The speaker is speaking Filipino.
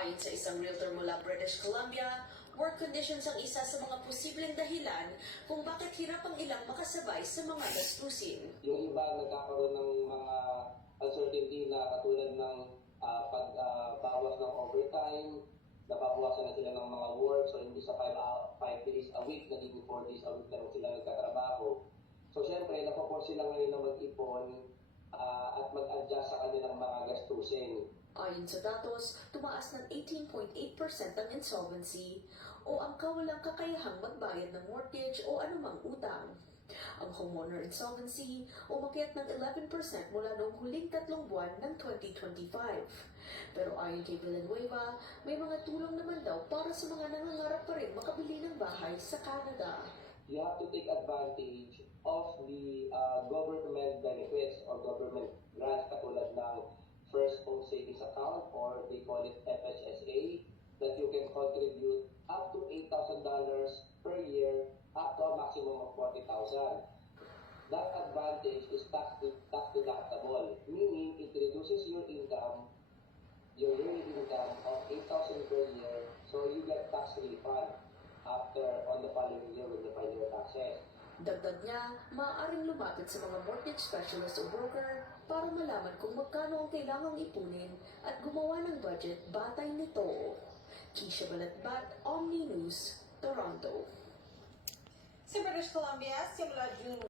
Ayon sa isang realtor mula British Columbia, work conditions ang isa sa mga posibleng dahilan kung bakit hirap ang ilang makasabay sa mga gastusin. Yung iba nagkakaroon ng mga uncertainty na katulad ng pagbawas ng overtime, nababawasan na sila ng mga work, so hindi sa 5 days a week, naging 4 days a week na sila nagkatrabaho. So siyempre, napoforce sila ngayon na mag-ipon at mag-adjust sa kanilang mga gastusin. Ayon sa datos, tumaas ng 18.8% ang insolvency o ang kawalang kakayahang magbayad ng mortgage o anumang utang. Ang homeowner insolvency umakyat ng 11% mula noong huling 3 buwan ng 2025. Pero ayon kay Villanueva, may mga tulong naman daw para sa mga nangangarap pa rin makabili ng bahay sa Canada. You have to take advantage of the government benefits or government grants katulad ng First Home Savings Account or they call it FHSA that you can contribute up to $8,000 per year up to a maximum of $40,000. That advantage is tax deductible, meaning it reduces your income, your yearly income of $8,000 per year, so you get tax refund after on the following year when you file your taxes. Dagdag niya, maaaring lumapit sa mga mortgage specialist o broker para malaman kung magkano ang kailangang ipunin at gumawa ng budget batay nito. Keisha Balatbat, Omni News, Toronto. Sa British Columbia, simula June